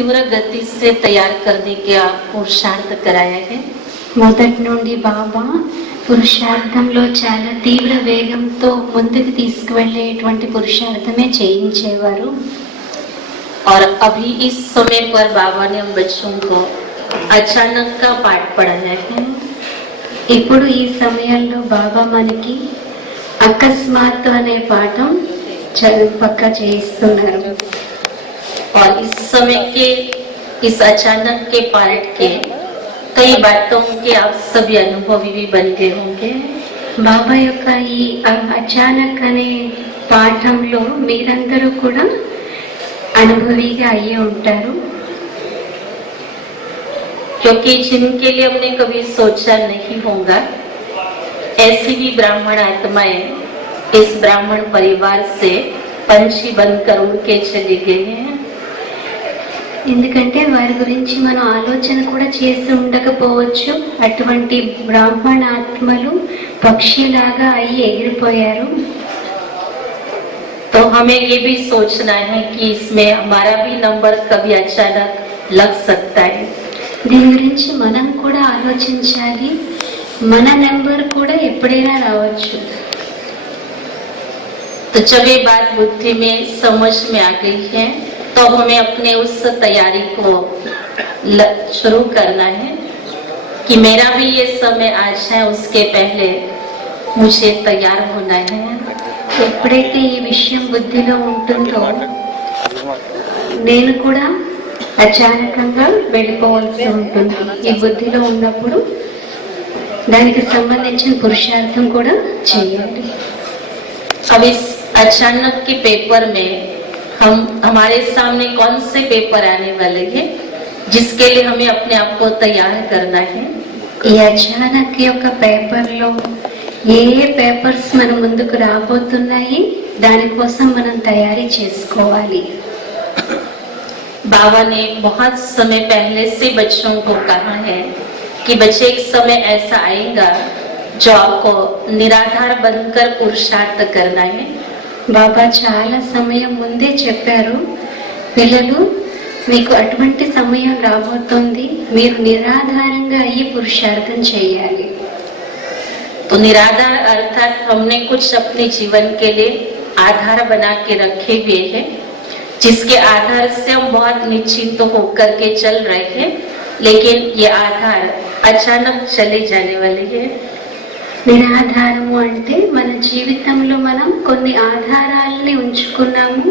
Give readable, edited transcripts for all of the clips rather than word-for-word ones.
तीव्र गति से तैयार करने का पुरुषार्थ कराया है। మొదటి నుండి బాబా పురుషార్థంలో చాలా తీవ్ర వేగంతో ముందుకు తీసుకువెళ్ళేటువంటి పురుషార్థమే చేయించేవారు. और अभी इस समय पर बाबा ने हम बच्चों को अचानक का पाठ पढ़ाया है। ఇప్పుడు ఈ సమయంలో బాబా మనకి అకస్మాత్తు అనే పాఠం పక్కా చేయిస్తున్నారు. और इस समय के इस अचानक के पाठ के कई बातों के आप सभी अनुभवी भी बन गए होंगे। బాబా యొక్క ఈ అచానక్ అనే పాఠంలో మీరందరూ కూడా అనుభవిగా అయ్యే ఉంటారు. क्योंकि जिनके लिए हमने कभी सोचा नहीं होगा, ऐसी भी ब्राह्मण आत्माएं इस ब्राह्मण परिवार से पंछी बनकर उड़ के चली गई हैं। ఎందుకంటే వారి గురించి మనం ఆలోచన కూడా చేసి ఉండకపోవచ్చు. అటువంటి బ్రాహ్మణ ఆత్మలు పక్షిలాగా అయ్యి ఎగిరిపోయారు. तो हमें ये भी सोचना है कि इसमें हमारा भी नंबर कभी अचानक लग सकता है। దీని గురించి మనం కూడా ఆలోచించాలి. మన నెంబర్ కూడా ఎప్పుడైనా రావచ్చు. तो जब ये बात बुद्धि में समझ में आ गई है तो हमें अपने उस तैयारी को शुरू करना है कि मेरा भी ये समय आज है, उसके पहले मुझे तैयार होना है। ఎప్పుడైతే ఈ విషయం బుద్ధిలో ఉంటుందో నేను కూడా అచానకంగా వెళ్ళిపోవాల్సి ఉంటుంది. ఈ బుద్ధిలో ఉన్నప్పుడు దానికి సంబంధించిన పురుషార్థం కూడా చేయాలి. अब इस अचानक के पेपर में हमारे सामने कौन से पेपर आने वाले हैं जिसके लिए हमें अपने आप को तैयार करना है। ఈ అచానక్ యొక్క పేపర్లో ఏ పేపర్స్ మన ముందుకు రాబోతున్నాయి, దానికోసం మనం తయారీ చేసుకోవాలి. बाबा ने बहुत समय पहले से बच्चों को कहा है कि बच्चे एक समय ऐसा आएगा जो आपको निराधार बनकर पुरुषार्थ करना है। బాబా చాలా సమయం ముందే చెప్పారు, పిల్లలు మీకు అటువంటి సమయం రాబోతోంది, మీరు నిరాధారంగా అయ్యి పురుషార్థం చేయాలి. तो निराधार अर्थात हमने कुछ अपने जीवन के लिए आधार बना के रखे हुए हैं, जिसके आधार से हम बहुत निश्चिंत होकर के चल रहे हैं, लेकिन ये आधार अचानक चले जाने वाले हैं। నిరాధారము అంటే మన జీవితంలో మనం కొన్ని ఆధారాలని ఉంచుకున్నాము,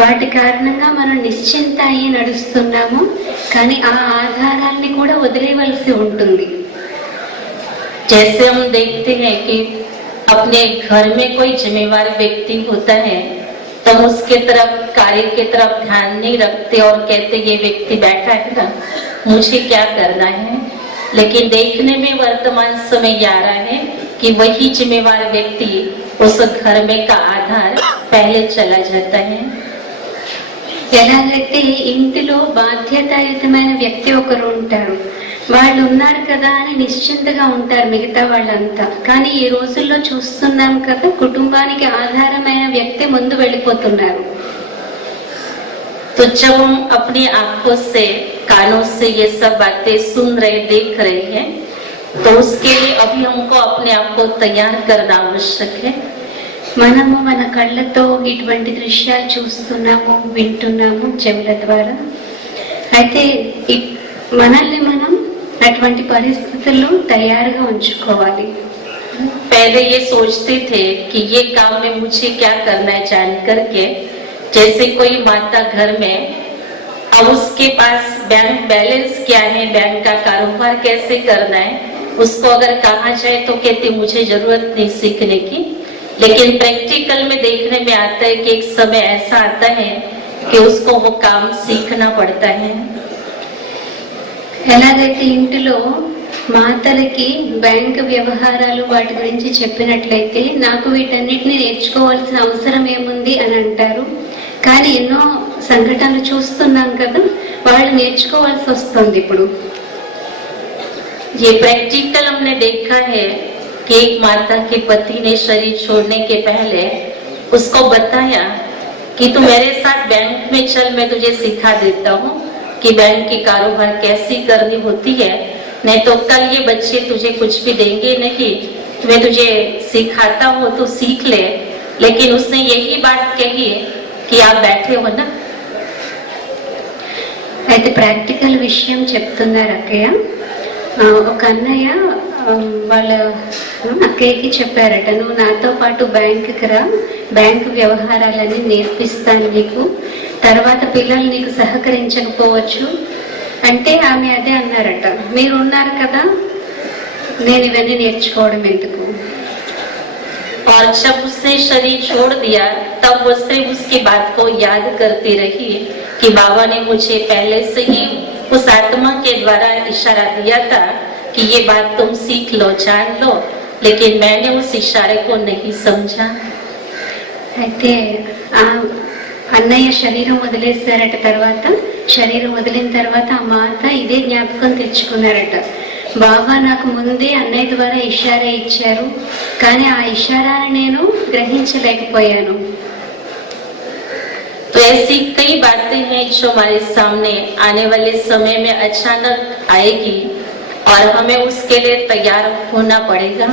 వాటి కారణంగా మనం నిశ్చింత అయ్యి నడుస్తున్నాము, కానీ ఆ ఆధారాలని కూడా వదిలేవలసి ఉంటుంది. जैसे हम देखते हैं कि अपने घर में कोई जिम्मेवार व्यक्ति होता है तो हम उसके तरफ कार्य की तरफ ध्यान नहीं रखते और कहते ये व्यक्ति बैठा है ना, मुझे क्या करना है। लेकिन देखने में वर्तमान समय आ रहा है कि वही जिम्मेवार व्यक्ति उस घर में का आधार पहले चला जाता है। ఎలాగైతే ఇంటిలో బాధ్యతాయుతమైన వ్యక్తి ఒకరు ఉంటారు, వాళ్ళు ఉన్నారు కదా అని నిశ్చింతగా ఉంటారు మిగతా వాళ్ళంతా. కానీ ఈ రోజుల్లో చూస్తున్నాం కదా, కుటుంబానికి ఆధారమైన వ్యక్తి ముందు వెళ్ళిపోతున్నారు. तो जब हम अपनी आंखों से कानों से ये सब बातें सुन रहे देख रहे हैं तो उसके लिए अभी हमको अपने आप को तैयार करना आवश्यक है। మనము మన కళ్ళతో ఇటువంటి దృశ్యాలు చూస్తున్నాము, వింటున్నాము చెవుల ద్వారా. అయితే మనల్ని మనం అటువంటి పరిస్థితుల్లో తయారుగా ఉంచుకోవాలి. पहले ये सोचते थे कि ये काम में मुझे क्या करना है जान करके, जैसे कोई माता घर में अब उसके पास बैंक बैलेंस क्या है, बैंक का कारोबार कैसे करना है, उसको अगर कहा जाए तो कहती मुझे जरूरत नहीं सीखने की। लेकिन प्रैक्टिकल में देखने में आता है कि एक समय ऐसा आता है कि उसको वो काम सीखना पड़ता है। ఎలాగైతే ఇంటిలో మాతలకి బ్యాంక్ వ్యవహారాలు వాటి గురించి చెప్పినట్లయితే నాకు వీటన్నిటిని నేర్చుకోవాల్సిన అవసరం ఏముంది అని అంటారు. కానీ ఎన్నో సంఘటనలు చూస్తున్నాం కదా, వాళ్ళు నేర్చుకోవాల్సి వస్తుంది. ఇప్పుడు ये प्रैक्टिकल हमने देखा है कि एक माता के पति ने शरीर छोड़ने के पहले उसको बताया कि तू मेरे साथ बैंक में चल, मैं तुझे सिखा देता हूँ। कि बैंक की कारोबार कैसी करनी होती है, नहीं तो कल ये बच्चे तुझे कुछ भी देंगे नहीं, मैं तुझे सिखाता हूँ तो सीख ले। लेकिन उसने यही बात कही कि आप बैठे हो ना। అయితే ప్రాక్టికల్ విషయం చెప్తున్నారు అక్కయ్య. ఒక అన్నయ్య వాళ్ళ అక్కయ్యకి చెప్పారట, నువ్వు నాతో పాటు బ్యాంకుకి రా, బ్యాంకు వ్యవహారాలన్నీ నేర్పిస్తాను నీకు, తర్వాత పిల్లలు నీకు సహకరించకపోవచ్చు అంటే ఆమె అదే అన్నారట, మీరు ఉన్నారు కదా, నేను ఇవన్నీ నేర్చుకోవడం ఎందుకు. और जब उसने शरीर छोड़ दिया तब वो सिर्फ उसकी बात को याद करती रही कि बाबा ने मुझे पहले से ही उस आत्मा के द्वारा इशारा दिया था कि ये बात तुम सीख लो, जान लो, लेकिन मैंने उस इशारे को नहीं समझा। అయితే ఆ అన్నయ్య శరీరం వదిలేశారట. తర్వాత శరీరం వదిలిన తర్వాత ఆ మాత ఇదే జ్ఞాపకం తెచ్చుకున్నారట, బాబా నాకు ముందే అన్నయ్య ద్వారా ఇషారా ఇచ్చారు, కానీ ఆ ఇషారాని నేను గ్రహించలేకపోయాను. तो ऐसी कई बातें हैं जो हमारे सामने आने वाले समय में अचानक आएगी और हमें उसके लिए तैयार होना पड़ेगा.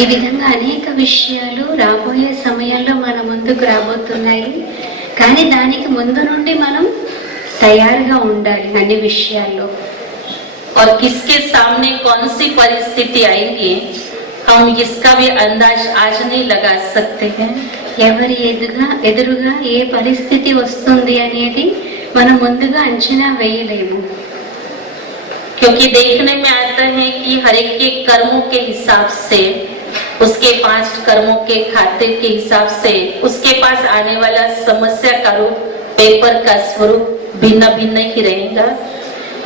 ఈ విధంగా అనేక విషయాలు రాబోయే సమయంలో మన ముందుకు రాబోతున్నాయి, కానీ దానికి ముందు నుండి మనం తయారుగా ఉండాలి అన్ని విషయాల్లో. और किसके सामने कौन सी परिस्थिति आएंगी हम इसका भी अंदाज आज नहीं लगा सकते हैं. ఎవరి ఎదురుగా ఏ పరిస్థితి వస్తుంది అనేది మనం ముందుగా అంచనా వేయలేము. क्योंकि देखने में आता है कि हर एक के कर्मों के हिसाब से, उसके 5 कर्मों के खाते के हिसाब से उसके पास आने वाला समस्या का रूप, पेपर का स्वरूप भिन्न भिन्न ही रहेगा.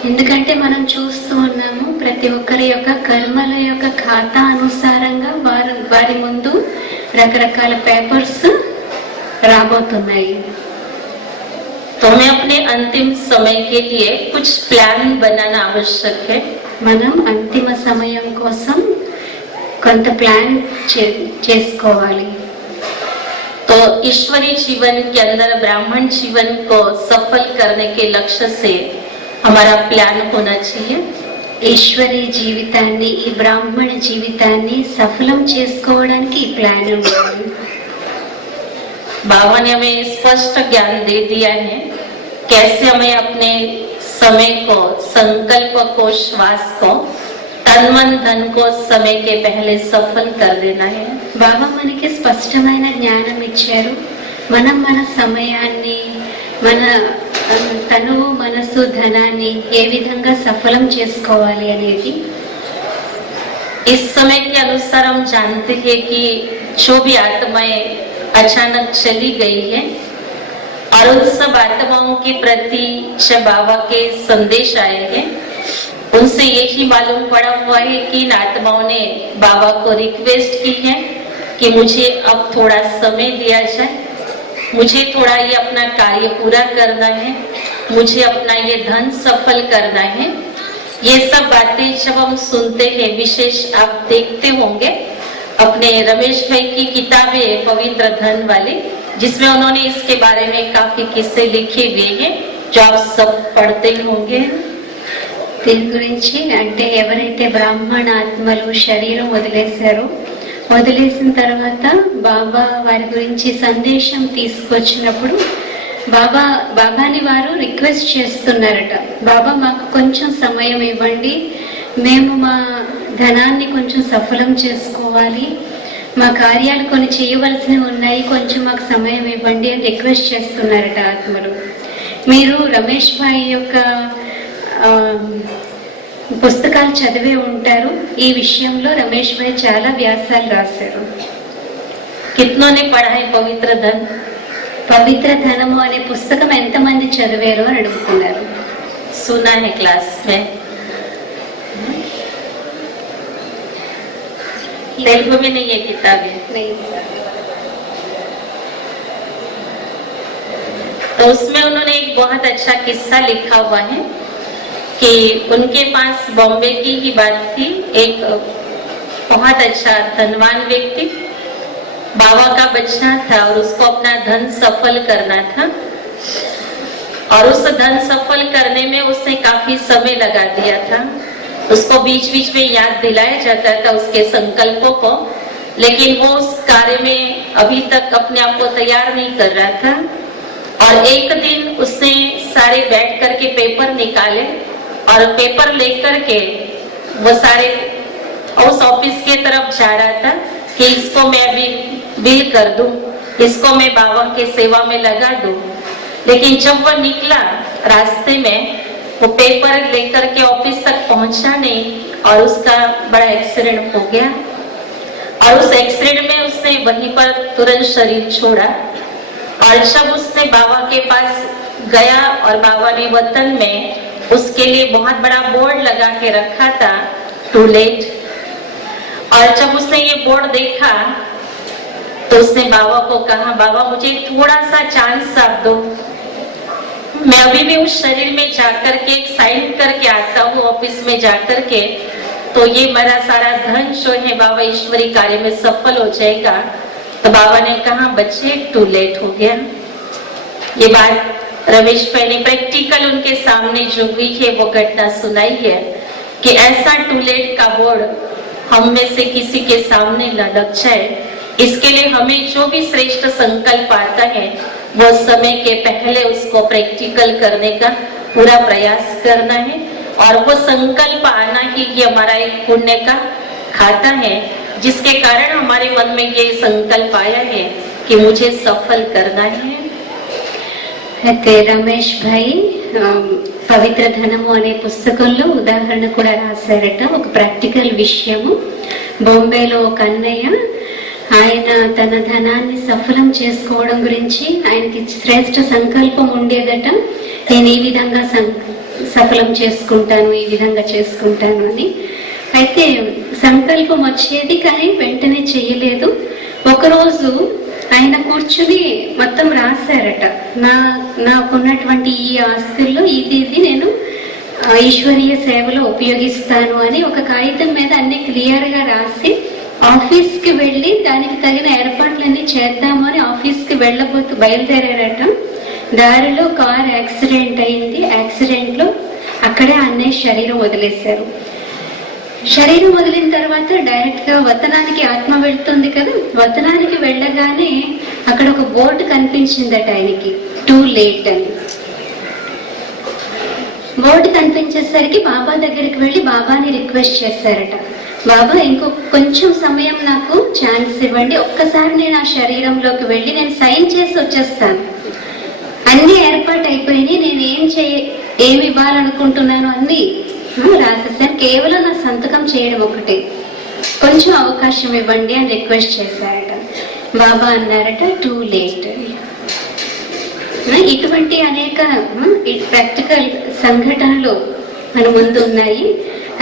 ఎందుకంటే మనం చూస్తూ ఉన్నాము ప్రతి ఒక్కరి యొక్క కర్మల యొక్క ఖాతా అనుసారంగా వారి ముందు రకరకాల పేపర్స్ రాబోతున్నాయి. तो हमें अपने अंतिम समय के लिए कुछ प्लान बनाना आवश्यक है. మనం అంతిమ సమయం కోసం కొంత ప్లాన్ చేసుకోవాలి. तो ईश्वरी जीवन के अंदर ब्राह्मण जीवन को सफल करने के लक्ष्य से हमारा प्लान होना चाहिए. ఈశ్వరీ జీవితాన్ని, ఈ బ్రాహ్మణ జీవితాన్ని సఫలం చేసుకోవడానికి ఈ ప్లాన్ ఉండాలి. बाबा ने हमें स्पष्ट ज्ञान दे दिया है कैसे हमें अपने समय को, संकल्प को, श्वास को, तन मन धन को समय के पहले सफल कर देना है. బాబా మనకి స్పష్టమైన జ్ఞానం ఇచ్చారు, మనం మన సమయాన్ని, మన తనువు, మనసు, ధనాన్ని ఏ విధంగా సఫలం చేసుకోవాలి అనేది. इस समय के अनुसार हम जानते हैं कि जो भी आत्माएं अचानक चली गई है और उन सब आत्माओं के प्रति जब बाबा के संदेश आए हैं, उनसे यही मालूम पड़ा हुआ है कि इन आत्माओं ने बाबा को रिक्वेस्ट की है कि मुझे अब थोड़ा समय दिया जाए, मुझे थोड़ा ये अपना कार्य पूरा करना है, मुझे अपना ये धन सफल करना है. ये सब बातें जब हम सुनते हैं, विशेष आप देखते होंगे अपने रमेश भाई की किताबें पवित्र धन वाली, जिसमें उन्होंने इसके बारे में काफी किस्से लिखे हुए हैं जो आप सब पढ़ते होंगे. దీని గురించి అంటే ఎవరైతే బ్రాహ్మణ ఆత్మలు శరీరం వదిలేసిన తర్వాత బాబా వారి గురించి సందేశం తీసుకొచ్చినప్పుడు బాబాని వారు రిక్వెస్ట్ చేస్తున్నారట, బాబా మాకు కొంచెం సమయం ఇవ్వండి, మేము మా ధనాన్ని కొంచెం సఫలం చేసుకోవాలి, మా కార్యాలు కొన్ని చేయవలసినవి ఉన్నాయి, కొంచెం మాకు సమయం ఇవ్వండి అని రిక్వెస్ట్ చేస్తున్నారట ఆత్మలు. మీరు రమేష్ భాయ్ యొక్క పుస్తకాలు చదివే ఉంటారు. ఈ విషయంలో రమేష్ భాయ్ చాలా వ్యాసాలు రాశారు. कितनों ने पढ़ा है पवित्र धन? పవిత్ర ధనము అనే పుస్తకం ఎంతమంది చదివారు అని అడుగుతున్నారు. सुना है क्लास में. तेलुगु में नहीं है किताबें. तो उसमें उन्होंने एक बहुत अच्छा किस्सा लिखा हुआ है कि उनके पास बॉम्बे की ही बात थी, एक बहुत अच्छा धनवान व्यक्ति बाबा का बचना था और उसको अपना धन सफल करना था. और उस धन सफल करने में उसने काफी समय लगा दिया था। उसको बीच बीच में याद दिलाया जाता था उसके संकल्पों को, लेकिन वो उस कार्य में अभी तक अपने आप को तैयार नहीं कर रहा था। और एक दिन उसने सारे बैठ करके पेपर निकाले और पेपर लेकर के वो सारे उस ऑफिस के तरफ जा रहा था कि इसको मैं अभी बिल कर दूं, इसको मैं बाबा के सेवा में लगा दूं। लेकिन जब वह निकला रास्ते में वो पेपर लेकर के ऑफिस तक पहुंचा नहीं और उसका बड़ा एक्सीडेंट हो गया। और उस एक्सीडेंट में उसने वहीं पर तुरंत शरीर छोड़ा। और जब उसने बाबा के पास गया और बाबा ने वतन में उसके लिए बहुत बड़ा बोर्ड लगा के रखा था, टू लेट। और जब उसने ये बोर्ड देखा तो उसने बाबा को कहा, बाबा मुझे थोड़ा सा चांस आप दो, मैं अभी भी उस शरीर में जाकर के एक साइन करके आता हूँ ऑफिस में जाकर के, तो ये मेरा सारा धन जो है बाबा ईश्वरी कार्य में सफल हो जाएगा। तो बाबा ने कहा, बच्चे टू लेट हो गया। ये बात रमेश भाई ने प्रैक्टिकल उनके सामने जो हुई है वो घटना सुनाई है कि ऐसा टू लेट का बोर्ड हम में से किसी के सामने न लग जाए, इसके लिए हमें जो भी श्रेष्ठ संकल्प आता है वो समय के पहले उसको प्रैक्टिकल करने का पूरा प्रयास करना है। और वो संकल्प आना ही ये हमारा एक पुण्य का खाता है, जिसके कारण हमारे मन में ये संकल्प आया है कि मुझे सफल करना है। అయితే రమేష్ భాయ్ పవిత్ర ధనము అనే పుస్తకంలో ఉదాహరణ కూడా రాశారట. ఒక ప్రాక్టికల్ విషయము. బాంబేలో ఒక అన్నయ్య ఆయన తన ధనాన్ని సఫలం చేసుకోవడం గురించి ఆయనకి శ్రేష్ఠ సంకల్పం ఉండేదట. నేను ఈ విధంగా సఫలం చేసుకుంటాను, ఈ విధంగా చేసుకుంటాను అని. అయితే సంకల్పం వచ్చేది కానీ వెంటనే చెయ్యలేదు. ఒకరోజు ఆయన కూర్చుని మొత్తం రాశారట, నాకున్నటువంటి ఈ ఆస్తుల్లో ఇది నేను ఈశ్వరీయ సేవలో ఉపయోగిస్తాను అని ఒక కాగితం మీద అన్ని క్లియర్ గా రాసి ఆఫీస్ కి వెళ్ళి దానికి తగిన ఏర్పాట్లన్నీ చేద్దాము అని ఆఫీస్ కి బయలుదేరారట. దారిలో కార్ యాక్సిడెంట్ అయింది. యాక్సిడెంట్ లో అక్కడే అన్నయ్య శరీరం వదిలేశారు. శరీరం వదిలిన తర్వాత డైరెక్ట్ గా వతనానికి ఆత్మ వెళ్తుంది కదా, వతనానికి వెళ్ళగానే అక్కడ ఒక బోర్డు కనిపించిందట ఆయనకి, టూ లేట్ అని. బోర్డు కనిపించేసరికి బాబా దగ్గరికి వెళ్ళి బాబాని రిక్వెస్ట్ చేశారట, బాబా ఇంకో కొంచెం సమయం నాకు ఛాన్స్ ఇవ్వండి, ఒక్కసారి నేను ఆ శరీరంలోకి వెళ్ళి నేను సైన్ చేసి వచ్చేస్తాను, అన్ని ఏర్పాటు అయిపోయినాయి, నేను ఏమి ఇవ్వాలనుకుంటున్నాను అన్ని రాసేసాను, కేవలం నా సంతకం చేయడం ఒకటే, కొంచెం అవకాశం ఇవ్వండి అని రిక్వెస్ట్ చేశారట. బాబా అన్నారట, టూ లేట్. ఇటువంటి అనేక ప్రాక్టికల్ సంఘటనలు మన ముందు ఉన్నాయి.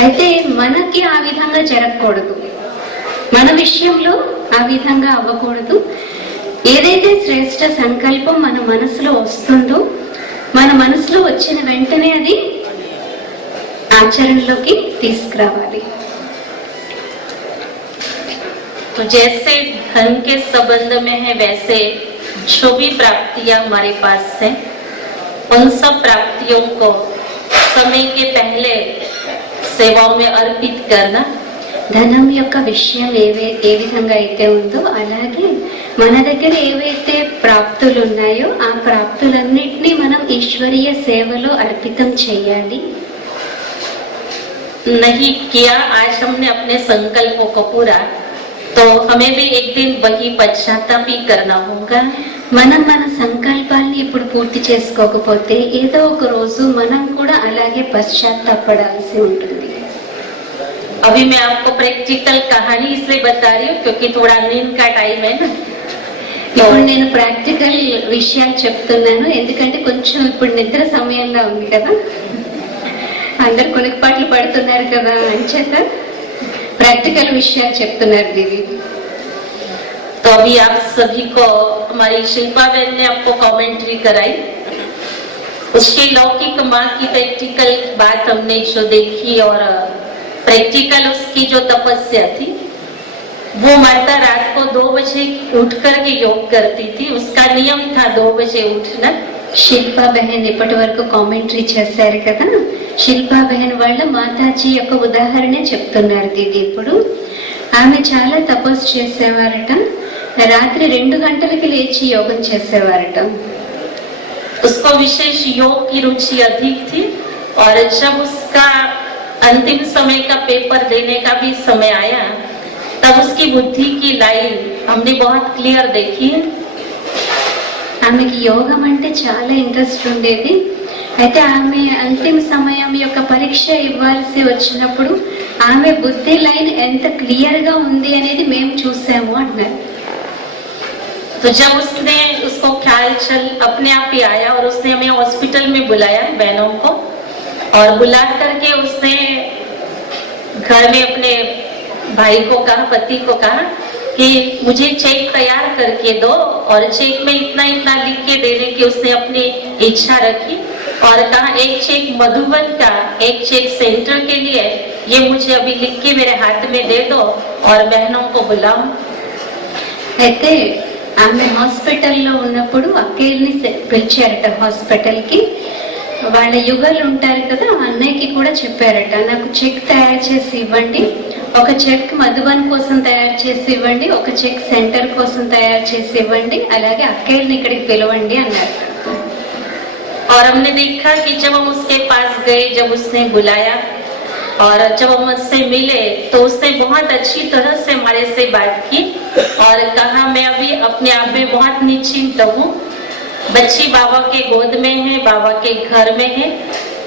అయితే మనకి ఆ విధంగా జరగకూడదు, మన విషయంలో ఆ విధంగా అవ్వకూడదు. ఏదైతే శ్రేష్ఠ సంకల్పం మన మనసులో వస్తుందో, మన మనసులో వచ్చిన వెంటనే అది ఆచరణలోకి తీసుకురావాలి. तो जैसे धन के संबंध में है, वैसे जो भी प्राप्तियां हमारे पास है, उन सब प्राप्तियों को समय के पहले सेवाओं में अर्पित करना. ధనం యొక్క విషయం ఏ విధంగా అయితే ఉందో అలాగే మన దగ్గర ఏవైతే ప్రాప్తులు ఉన్నాయో ఆ ప్రాప్తులన్నిటినీ మనం ఈశ్వరీయ సేవలో అర్పితం చేయాలి. नहीं किया आज हमने अपने संकल्पों को पूरा, तो हमें भी एक दिन वही पश्चाताप भी करना होगा. మనం మన సంకల్పాన్ని ఇప్పుడు పూర్తి చేసుకోకపోతే ఏదో ఒక రోజు మనం కూడా అలాగే పశ్చాత్తాపడాల్సి ఉంటుంది. अभी मैं आपको प्रैक्टिकल कहानी इसलिए बता रही हूँ क्योंकि थोड़ा नींद का टाइम है ना. ఇప్పుడు నేను ప్రాక్టికల్ విషయాలు చెప్తున్నాను ఎందుకంటే కొంచెం ఇప్పుడు నిద్ర సమయంలో ఉంది కదా, అందరు కొనుక్పాట్లు పడుతున్నారు కదా అని చేత प्रैक्टिकल विषय చెప్తున్నారు दीदी. तो अभी आप सभी को हमारी शिल्पा बहन ने आपको कमेंट्री कराई, उसकी लौकिक माँ की प्रैक्टिकल बात हमने जो देखी और प्रैक्टिकल उसकी जो तपस्या थी, वो माता रात को 2 बजे उठ कर के योग करती थी. उसका नियम था 2 बजे उठना శిల్పా బెహన్ ఇప్పటి వరకు కామెంటరీ చేశారు కదా. శిల్పా బెహన్ వాళ్ళ మాతాజీ యొక్క ఉదాహరణ చెప్తున్నారు దీది. ఇప్పుడు ఆమె చాలా తపస్సు చేసేవారట. రాత్రి 2 గంటలకి లేచి యోగం చేసేవారట. उसको विशेष योग की रुचि अधिक थी और जब उसका अंतिम समय का पेपर देने का भी समय आया तब उसकी बुद्धि की लाइन हमने बहुत क्लियर देखी है. ఆమెకి యోగం అంటే చాలా ఇంట్రెస్ట్ ఉండేది. అయితే ఆమె అంతిమ సమయం యొక్క పరీక్ష ఇవ్వాల్సి వచ్చినప్పుడు ఆమె బుద్ధి లైన్ ఎంత క్లియర్ గా ఉంది అనేది మేము చూసాము అంటున్నారు. तो जब उसने उसको ख्याल चल अपने आप ही आया और उसने हमें हॉस्पिटल में बुलाया बहनों को और बुला करके उसने घर में अपने भाई को कहा, पति को कहा कि मुझे चेक तैयार करके दो और चेक में इतना इतना लिख के देने की उसने अपनी इच्छा रखी और कहा एक चेक मधुबन का, एक चेक सेंटर के लिए, ये मुझे अभी लिख के मेरे हाथ में दे दो और बहनों को बुलाओ. అయితే ఆమె హాస్పిటల్లో ఉన్నప్పుడు అక్కేల్ని పిలిచారట హాస్పిటల్ కి. వాళ్ళ యుగలు ఉంటారు కదా, అన్నయ్యకి కూడా చెప్పారట, నాకు చెక్ తయారు చేసి ఇవ్వండి, ఒక చెక్ మధుబన్ కోసం తయారు చేసి ఇవ్వండి, ఒక చెక్ సెంటర్ కోసం తయారు చేసి ఇవ్వండి, అలాగే అక్కేల్ని ఇక్కడికి పిలవండి అన్నారు. और हमने देखा कि जब हम उसके पास गए, जब उसने बुलाया और जब हम उससे मिले तो उसने बहुत अच्छी तरह से हमारे से बात की और कहा मैं अभी अपने आप में बहुत निश्चिंत हूँ. बच्ची बाबा के गोद में है, बाबा के घर में है.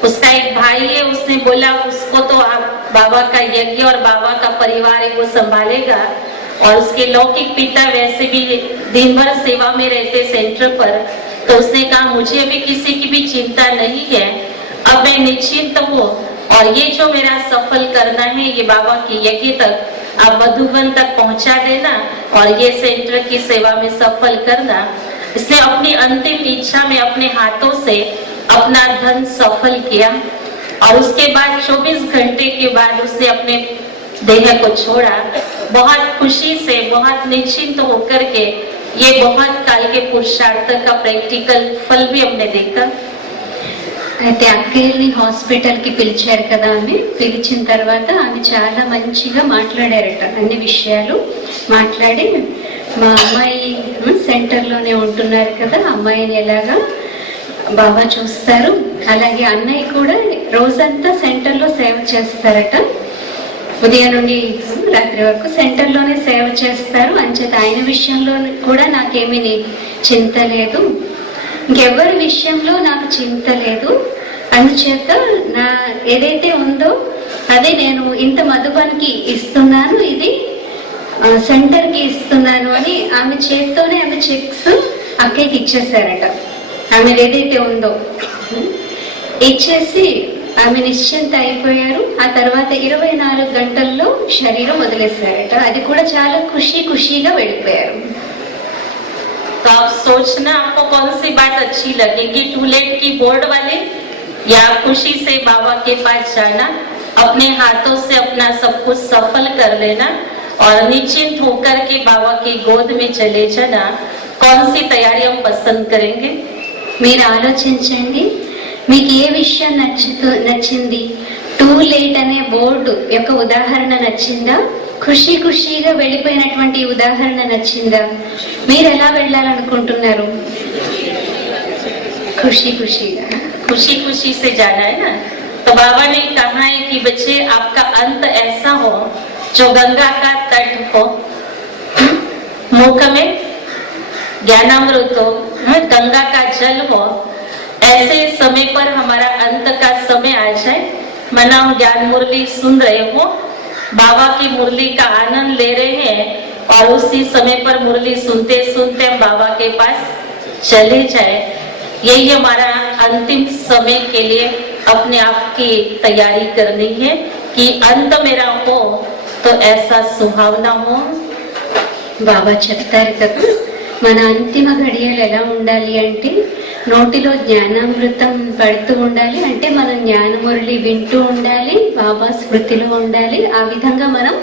उसका एक भाई है, उसने बोला उसको तो आप बाबा का यज्ञ और बाबा का परिवार है वो संभालेगा और उसके लौकिक पिता वैसे भी दिन भर सेवा में रहते सेंटर पर. तो उसने कहा मुझे अभी किसी की भी चिंता नहीं है, अब मैं निश्चिंत हूँ और ये जो मेरा सफल करना है ये बाबा की यज्ञ तक आप मधुबन तक पहुंचा देना और ये सेंटर की सेवा में सफल करना. इसने अपनी अंतिम इच्छा में अपने हाथों से अपना धन सफल किया और उसके बाद 24 घंटे के बाद उसने अपने देह को छोड़ा. बहुत खुशी से, बहुत निश्चिंत होकर के ये बहुत काल के पुरुषार्थ का प्रैक्टिकल फल भी हमने देखा. అయితే అక్కేల్ని హాస్పిటల్ కి పిలిచారు కదా. ఆమె పిలిచిన తర్వాత ఆమె చాలా మంచిగా మాట్లాడారట, అన్ని విషయాలు మాట్లాడి మా అమ్మాయి సెంటర్ లోనే ఉంటున్నారు కదా, అమ్మాయిని ఎలాగా బాబా చూస్తారు, అలాగే అన్నయ్య కూడా రోజంతా సెంటర్ లో సేవ చేస్తారట, ఉదయం నుండి రాత్రి వరకు సెంటర్ లోనే సేవ చేస్తారు. అంచేత ఆయన విషయంలో కూడా నాకేమీ చింత లేదు, ఇంకెవరి విషయంలో నాకు చింత లేదు, అందుచేత నా ఏదైతే ఉందో అదే నేను ఇంత మధుబన్కి ఇస్తున్నాను, ఇది సెంటర్ కి ఇస్తున్నాను అని ఆమె చేత్తోనే ఆమె చెక్స్ అక్కకి ఇచ్చేసారట. ఆమె ఏదైతే ఉందో ఇచ్చేసి ఆమె నిశ్చింత అయిపోయారు. ఆ తర్వాత 24 గంటల్లో శరీరం వదిలేశారట. అది కూడా చాలా ఖుషీగా వెళ్ళిపోయారు. तो आप सोचना आपको कौन सी बात अच्छी लगेगी, टू लेट की बोर्ड वाले या खुशी से बाबा के पास जाना, अपने हाथों से अपना सब कुछ सफल कर लेना और निश्चिंत होकर के बाबा की गोद में चले जाना, कौन सी तैयारी हम पसंद करेंगे? మీరు ఆలోచించండి, మీకు ఏ విషయం నచ్చింది? టూ లేట్ అనే బోర్డు యొక్క ఉదాహరణ నచ్చిందా? ఖుషీగా వెళ్ళిపోయినటువంటి ఉదాహరణ నచ్చిందా? మీరు ఎలా వెళ్ళాలనుకుంటున్నారు? ఖుషీగా खुशी से जाना है ना. तो बाबा ने कहा है कि बच्चे आपका अंत ऐसा हो जो गंगा का तट हो, मुख में ज्ञानामृत हो, गंगा का जल हो, ऐसे समय पर हमारा अंत का समय आ जाए. मना हम ज्ञान मुरली सुन रहे हो, बाबा की मुरली का आनंद ले रहे हैं और उसी समय पर मुरली सुनते सुनते हम बाबा के पास चले जाए. यही हमारा अंतिम समय के लिए अपने आप की तैयारी करनी है कि अंत मेरा हो तो ऐसा सुहावना हो. బాబా చెప్తారు కదా, మన అంతిమ ఘడియలు ఎలా ఉండాలి అంటే నోటిలో జ్ఞానామృతం పడుతూ ఉండాలి, అంటే మనం జ్ఞానమురళి వింటూ ఉండాలి, బాబా స్మృతిలో ఉండాలి, ఆ విధంగా మనం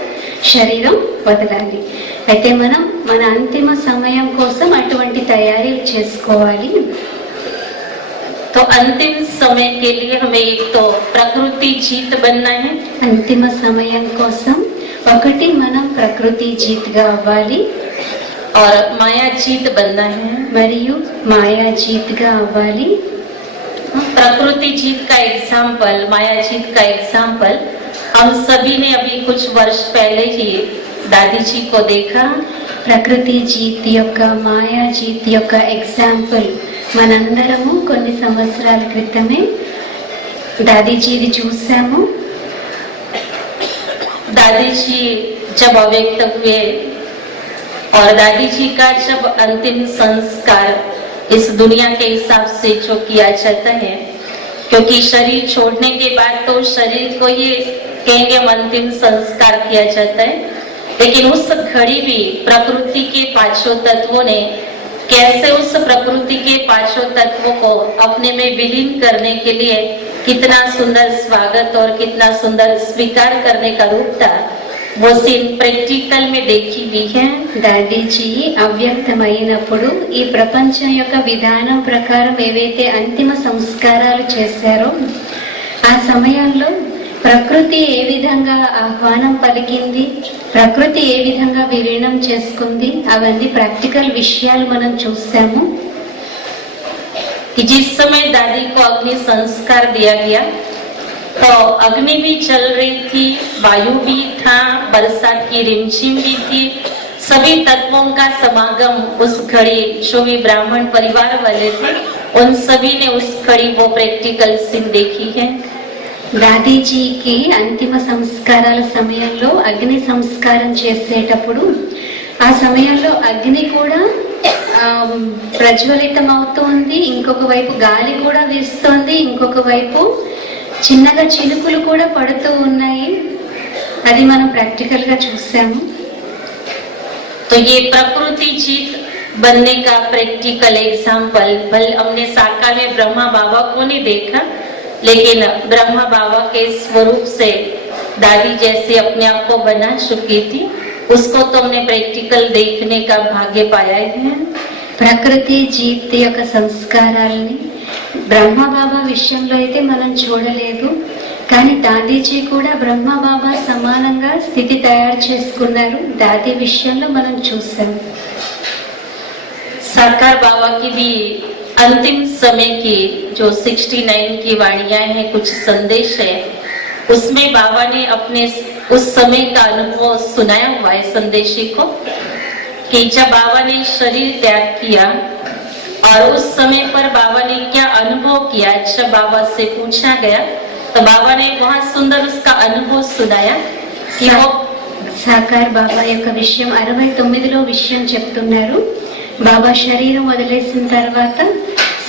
శరీరం వదలాలి. అయితే మనం మన అంతిమ సమయం కోసం అటువంటి తయారీలు చేసుకోవాలి. तो अंतिम समय के लिए हमें एक तो प्रकृति जीत बनना है, అంతిమ సమయం కోసం ఒకటి మనం ప్రకృతి జీత్గా అవ్వాలి, और माया जीत बनना है। మరియు మాయా జీత్గా అవ్వాలి. प्रकृति जीत का एग्जाम्पल, माया जीत का एग्जाम्पल हम सभी ने अभी कुछ वर्ष पहले ही दादी जी को देखा। ప్రకృతి జీత్ యొక్క మాయా జీత్ యొక్క ఎగ్జాంపుల్ మనందరము కొన్ని సంవత్సరాల క్రితమే దాదీజీది చూసాము. दादी जी जब अव्यक्त हुए और दादी जी का जब अंतिम संस्कार इस दुनिया के हिसाब से जो किया जाता है, क्योंकि शरीर छोड़ने के बाद तो शरीर को ये कहेंगे हम अंतिम संस्कार किया जाता है, लेकिन उस घड़ी भी प्रकृति के पांचों तत्वों ने कैसे उस प्रकृति के पांचों तत्वों को अपने में विलीन करने के लिए कितना सुंदर स्वागत और कितना सुंदर स्वीकार करने का रूप था, वो सीन प्रैक्टिकल में देखी हुई है। దాదీజీ అవ్యక్తమైనప్పుడు ఈ ప్రపంచం యొక్క విధానం ప్రకారం ఏవైతే అంతిమ సంస్కారాలు చేశారో ఆ సమయంలో ప్రకృతి ఏ విధంగా ఆహ్వానం పలికింది, ప్రకృతి ఏ విధంగా విలీనం చేసుకుంది, అవన్నీ ప్రాక్టికల్ విషయాలు మనం చూసాము. कि जिस समय दादी को अग्नि संस्कार दिया गया तो अग्नि भी चल रही थी, वायु भी था, बरसात की रिमझिम भी थी, सभी तत्वों का समागम उस घड़ी जो भी ब्राह्मण परिवार वाले थे उन सभी ने उस घड़ी वो प्रैक्टिकल सीन देखी है। దాదీజీకి అంతిమ సంస్కారాల సమయంలో అగ్ని సంస్కారం చేసేటప్పుడు ఆ సమయంలో అగ్ని కూడా ప్రజ్వలితం అవుతోంది, ఇంకొక వైపు గాలి కూడా వీస్తోంది, ఇంకొక వైపు చిన్నగా చినుకులు కూడా పడుతూ ఉన్నాయి. అది మనం ప్రాక్టికల్ గా చూసాము. तो ये प्रकृति जीत बनने का प्रैक्टिकल एग्जाम्पल हमने साकार में ब्रह्मा बाबा को नहीं देखा, लेकिन ब्रह्मा बाबा के स्वरूप से दादी जैसे अपने आप को बना चुकी थी, उसको तो हमने प्रैक्टिकल देखने का भाग्य पाया है। ప్రకృతి జీత్ యొక్క సంస్కారాలని బ్రహ్మబాబా విషయంలో అయితే మనం చూడలేదు, కానీ దాదీజీ కూడా బ్రహ్మబాబా సమానంగా స్థితి తయారు చేసుకున్నారు. దాది విషయంలో మనం చూసాం. साकार बाबा की भी अंतिम समय की जो 69 की वाणियां हैं, कुछ संदेश है, उसमें बाबा ने अपने उस समय का अनुभव सुनाया हुआ है संदेशी को, कि जब बाबा ने शरीर त्याग किया और उस समय पर बाबा ने क्या अनुभव किया, जब बाबा से पूछा गया तो बाबा ने बहुत सुंदर उसका अनुभव सुनाया कि वो సాకార్ బాబా యొక్క విషయం 69లో విషయం చెప్తున్నారు. బాబా శరీరం వదిలేసిన తర్వాత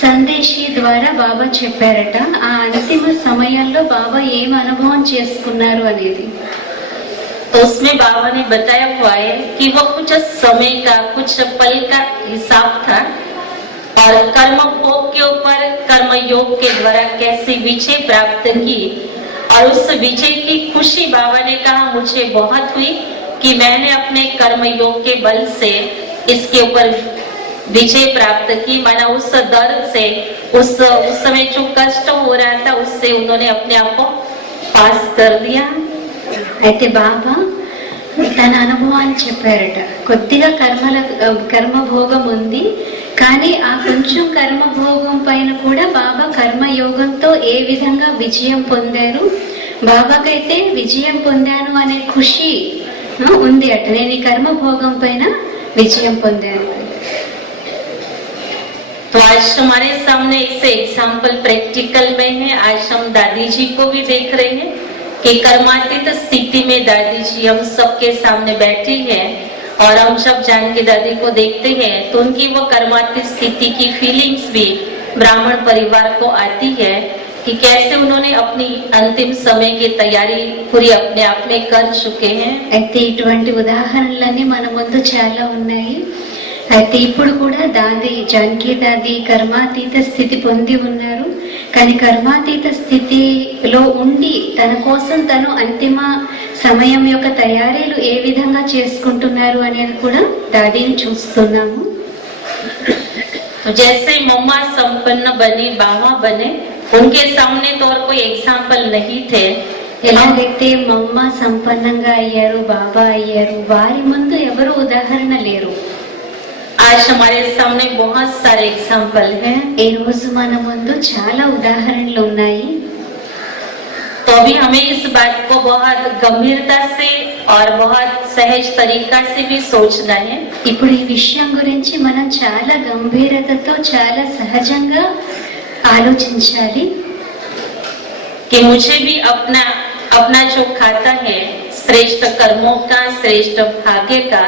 సందేశీ ద్వారా బాబా చెప్పారట ఆ అంతిమ సమయంలో బాబా ఏం అనుభవం చేసుకున్నారు అనేది. तो उसमें बाबा ने बताया हुआ है कि वो कुछ समय का, कुछ पल का हिसाब था और कर्म भोग के ऊपर कर्म योग के द्वारा कैसी विजय प्राप्त की, और उस विजय की खुशी बाबा ने कहा मुझे बहुत हुई कि मैंने अपने कर्म योग के बल से इसके ऊपर विजय प्राप्त की। माना उस दर्द से, उस समय जो कष्ट हो रहा था उससे उन्होंने अपने आप को पास कर दिया। అయితే బాబా తన అనుభవాన్ని చెప్పారట. కొద్దిగా కర్మభోగం ఉంది, కానీ ఆ కొంచెం కర్మభోగం పైన కూడా బాబా కర్మయోగంతో ఏ విధంగా విజయం పొందారు, బాబాకైతే విజయం పొందాను అనే ఖుషి ఉంది అట. నేను ఈ కర్మభోగం పైన విజయం పొందాను. तो आज हमारे सामने इससे एग्जाम्पल प्रैक्टिकल में है। आज हम दादी जी को भी देख रहे हैं कि कर्मातीत स्थिति में दादी जी हम सबके सामने बैठी है, और हम जब जानकी दादी को देखते हैं तो उनकी वो कर्मातीत स्थिति की फीलिंग्स भी ब्राह्मण परिवार को आती है कि कैसे उन्होंने अपनी अंतिम समय की तैयारी पूरी अपने आप में कर चुके हैं। అయితే ఇటువంటి ఉదాహరణలన్నీ మన ముందు చాలా ఉన్నాయి. అయితే ఇప్పుడు కూడా దాది, జానకి దాది కర్మాతీత స్థితి పొంది ఉన్నారు. కానీ కర్మాతీత స్థితిలో ఉండి తన కోసం తను అంతిమ సమయం యొక్క తయారీలు ఏ విధంగా చేసుకుంటున్నారు అనేది కూడా దాదిని చూస్తున్నాము. तो जैसे मम्मा संपन्न बनी, बाबा बने, उनके सामने तो और कोई एग्जाम्पल नहीं थे। ఎలాగైతే మమ్మ సంపన్నంగా అయ్యారు, బాబా అయ్యారు, వారి ముందు ఎవరు ఉదాహరణ లేరు. आज हमारे सामने बहुत सारे एग्जाम्पल हैं। ఈ రోజు మన ముందు చాలా ఉదాహరణలు ఉన్నాయి. तो अभी हमें इस बात को बहुत गंभीरता से और बहुत सहज तरीका से भी सोचना है ఇప్పుడు ఈ విషయం గురించి మనం చాలా గంభీరతతో చాలా సహజంగా ఆలోచించాలి. कि मुझे भी अपना अपना जो खाता है श्रेष्ठ कर्मों का, श्रेष्ठ भाग्य का,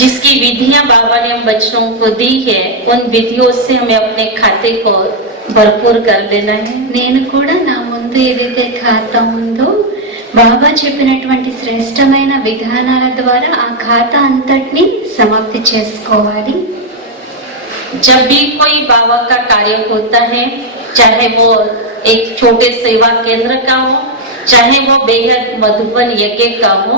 जिसकी विधियां बाबा ने हम बच्चों को दी है, उन विधियों से हमें अपने खाते को भरपूर कर लेना है। నేను కూడా నా ముందు ఏదైతే ఖాతా ఉందో బాబా చెప్పినటువంటి శ్రేష్టమైన విధానాల ద్వారా ఆ ఖాతా అంతటిని సమాప్తి చేసుకోవాలి. जब भी कोई बाबा का कार्य होता है, चाहे वो एक छोटे सेवा केंद्र का हो, चाहे वो बेहद मधुबन यज्ञ का हो,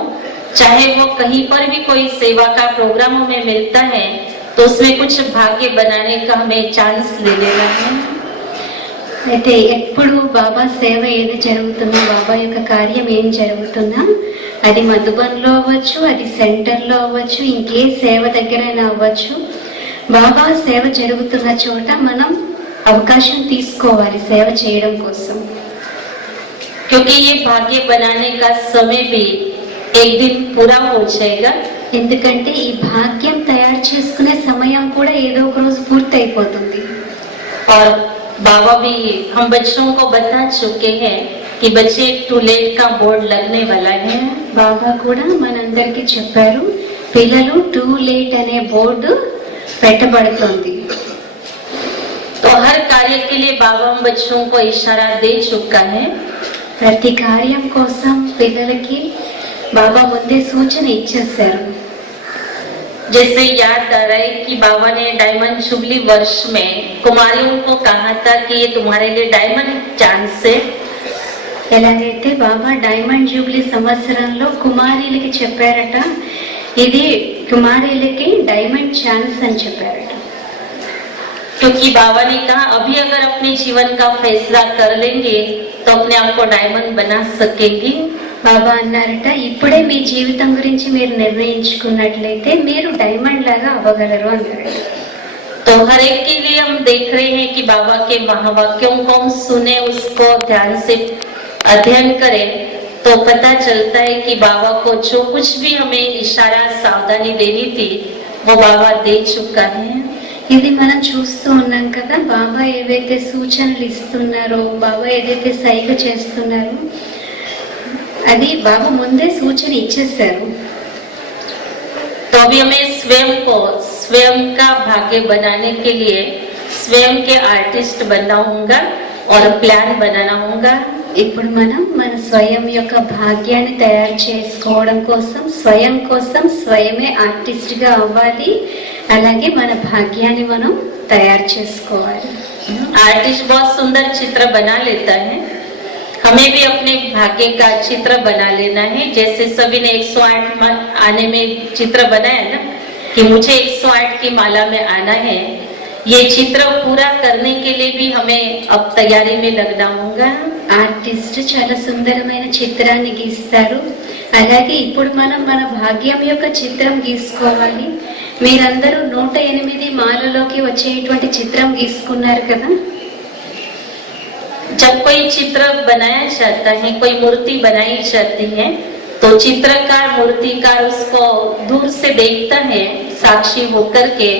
चाहे वो कहीं पर भी कोई सेवा का प्रोग्राम हमें मिलता है, तो उसमें कुछ भाग्य बनाने का हमें चांस ले लेना है। అయితే ఎప్పుడు బాబా సేవ ఏది జరుగుతున్నా, బాబా యొక్క కార్యం ఏం జరుగుతున్నా, అది మధుబన్లో అవ్వచ్చు, అది సెంటర్లో అవ్వచ్చు, ఇంకే సేవ దగ్గరైనా అవ్వచ్చు, బాబా సేవ జరుగుతున్న చోట మనం అవకాశం తీసుకోవాలి సేవ చేయడం కోసం. क्योंकि ये भाग्य बनाने का समय भी एक दिन पूरा हो जाएगा। ఎందుకంటే ఈ భాగ్యం తయారు చేసుకునే సమయం కూడా ఏదో ఒక రోజు పూర్తి అయిపోతుంది. और बाबा भी हम बच्चों को बता चुके हैं कि बच्चे टू लेट का बोर्ड लगने वाला है। బాబా కూడా మనందరికీ చెప్పారు, పిల్లలు టూ లేట్ అనే బోర్డు పెట్టబడుతుంది. तो हर कार्य के लिए बाबा हम बच्चों को इशारा दे चुका है। ప్రతి కార్యం కోసం పిల్లలకి బాబా ముందే సూచన ఇచ్చేశారు. जैसे याद आ रहा है कि बाबा ने डायमंड जुबली वर्ष में कुमारियों को कहा था कि ये तुम्हारे लिए डायमंड चांस है। ఎలాగైతే బాబా డైమండ్ జూబ్లీ సంవత్సరంలో కుమారీలకి చెప్పారట, ఇది కుమారీలకి డైమండ్ ఛాన్స్ అని చెప్పారట. क्योंकि बाबा ने कहा अभी अगर अपने जीवन का फैसला कर लेंगे तो अपने आप को डायमंड बना सकेंगे। బాబా అన్నారట, ఇప్పుడే మీ జీవితం గురించి మీరు నిర్ణయించుకున్నట్లయితే మీరు డైమండ్ లాగా అవ్వగలరు అన్నారట. तो हर एक के लिए हम देख रहे हैं कि बाबा के महावाक्यों को हम सुने, उसको ध्यान से अध्ययन करें, तो पता चलता है कि बाबा को जो कुछ भी हमें इशारा सावधानी देनी थी वो बाबा दे चुका है। ఇది మనం చూస్తూ ఉన్నాం కదా, బాబా ఏవైతే సూచనలు ఇస్తున్నారో, బాబా ఏదైతే సైగ చేస్తున్నారో అది బాబా ముందే సూచన ఇచ్చేసారు. तो अभी हमें स्वयं को स्वयं का भाग्य बनाने के लिए स्वयं के आर्टिस्ट बनना होगा और प्लान बनाना होगा। ఇప్పుడు మనం మన స్వయం యొక్క భాగ్యాన్ని తయారు చేసుకోవడం కోసం స్వయమే ఆర్టిస్ట్ గా అవ్వాలి. అలాగే మన భాగ్యాన్ని మనం తయారు చేసుకోవాలి. आर्टिस्ट बहुत सुंदर चित्र बना लेता है, हमें भी अपने भाग्य का चित्र बना लेना है। जैसे सभी ने 108 आने में चित्र बनाया ना कि मुझे 108 की माला में आना है, ये चित्र पूरा करने के लिए भी हमें अब तैयारी में लगना होगा। ఆర్టిస్ట్ చాలా సుందరమైన చిత్రాన్ని గీస్తారు, అలాగే ఇప్పుడు మనం మన భాగ్యం యొక్క చిత్రం గీసుకోవాలి. మీరందరూ 108 మాలలోకి వచ్చేటువంటి చిత్రం గీసుకున్నారు కదా. जब कोई चित्र बनाया जाता है, कोई मूर्ति बनाई जाती है, तो चित्रकार मूर्तिकार उसको दूर से देखता है साक्षी होकर के,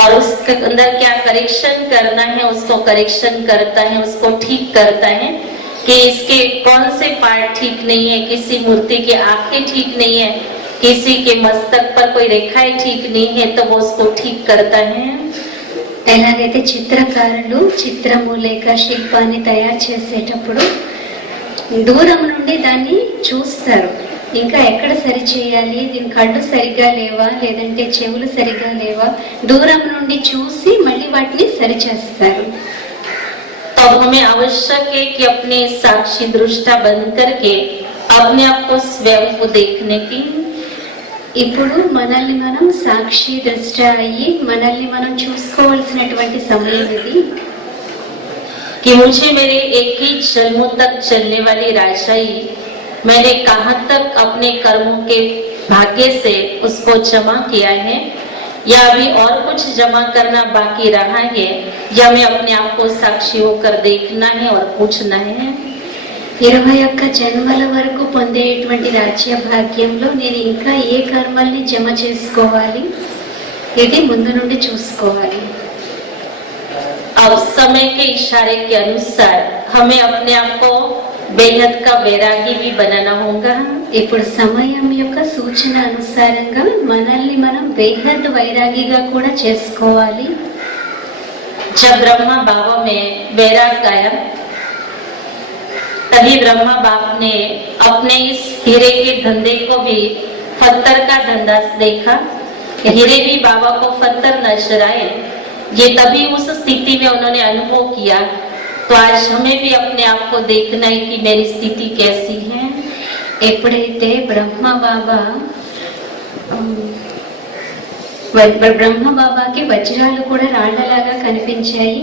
और उसके अंदर क्या करेक्शन करना है उसको करेक्शन करता है, उसको ठीक करता है कि इसके कौन से पार्ट ठीक नहीं है, किसी मूर्ति की आंखें ठीक नहीं है, किसी के मस्तक पर कोई रेखाएं ठीक नहीं है, तो वो उसको ठीक करता है। ఎలాగైతే చిత్రకారులు చిత్రము లేక శిల్పాన్ని తయారు చేసేటప్పుడు దూరం నుండి దాన్ని చూస్తారు, ఇంకా ఎక్కడ సరి చేయాలి, దీని కళ్ళు సరిగా లేవా లేదంటే చెవులు సరిగా లేవా, దూరం నుండి చూసి మళ్ళీ వాటిని సరి చేస్తారు. तो हमें आवश्यक है कि अपने साक्षी दृष्टा बन करके अपने आप को स्वयं को देखने की। ఇప్పుడు మనల్ని మనం సాక్షి దృష్ట అయ్యి మనల్ని మనం చూసుకోవాల్సినటువంటి సమయం ఇది. कि मुझे मेरे एक ही जन्मों तक चलने वाली राशाई मैंने कहाँ तक अपने कर्मों के भाग्य से उसको जमा किया है, या अभी और कुछ जमा करना बाकी रहा है, या मैं अपने आप को साक्षी होकर देखना है और पूछना है. 21 జన్మల వరకు పొందేటువంటి రాజ్య భాగ్యంలో నేను ఇంకా ఏ కర్మల్ని జమ చేసుకోవాలి, ఇది ముందు నుండి చూసుకోవాలి. अब समय के इशारे के अनुसार हमें अपने आप को बेहद का वैरागी भी बनाना होगा. ఇప్పుడు సమయం యొక్క సూచన అనుసారంగా మనల్ని మనం బేహద్ వైరాగిగా కూడా చేసుకోవాలి. जब ब्रह्मा बाबा में वैराग आया, तभी ब्रह्मा बाप ने अपने इस हीरे के धंधे को भी पत्थर का धंधा देखा. हीरे भी बाबा को पत्थर नजर आए. ये तभी उस स्थिति में उन्होंने अनुभव किया. तो आज हमें भी अपने आप को देखना है कि मेरी स्थिति कैसी है. ఎప్పుడైతే బ్రహ్మ బాబాకి వజ్రాలు కూడా రాళ్లలాగా కనిపించాయి.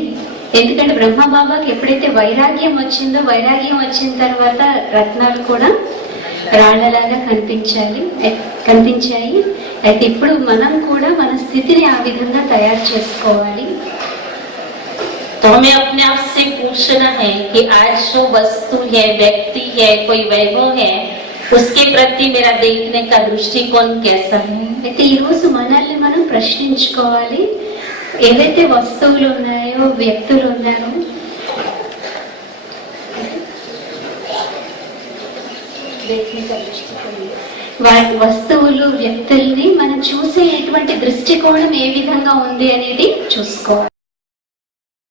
ఎందుకంటే బ్రహ్మ బాబాకి ఎప్పుడైతే వైరాగ్యం వచ్చిందో, వైరాగ్యం వచ్చిన తర్వాత రత్నాలు కూడా రాళ్లలాగా కనిపించాయి. అయితే ఇప్పుడు మనం కూడా మన స్థితిని ఆ విధంగా తయారు చేసుకోవాలి. तो हमें अपने आप से पूछना है कि आज जो वस्तु है, व्यक्ति है, कोई वैभव है, उसके प्रति मेरा देखने का दृष्टिकोण कैसा है. అయితే ఈ రోజు మనల్ని మనం ప్రశ్నించుకోవాలి. ఏవైతే వస్తువులు ఉన్నాయో, వ్యక్తులు ఉన్నారో, వాటి వస్తువులు వ్యక్తుల్ని మనం చూసేటువంటి దృష్టికోణం ఏ విధంగా ఉంది అనేది చూసుకోవాలి.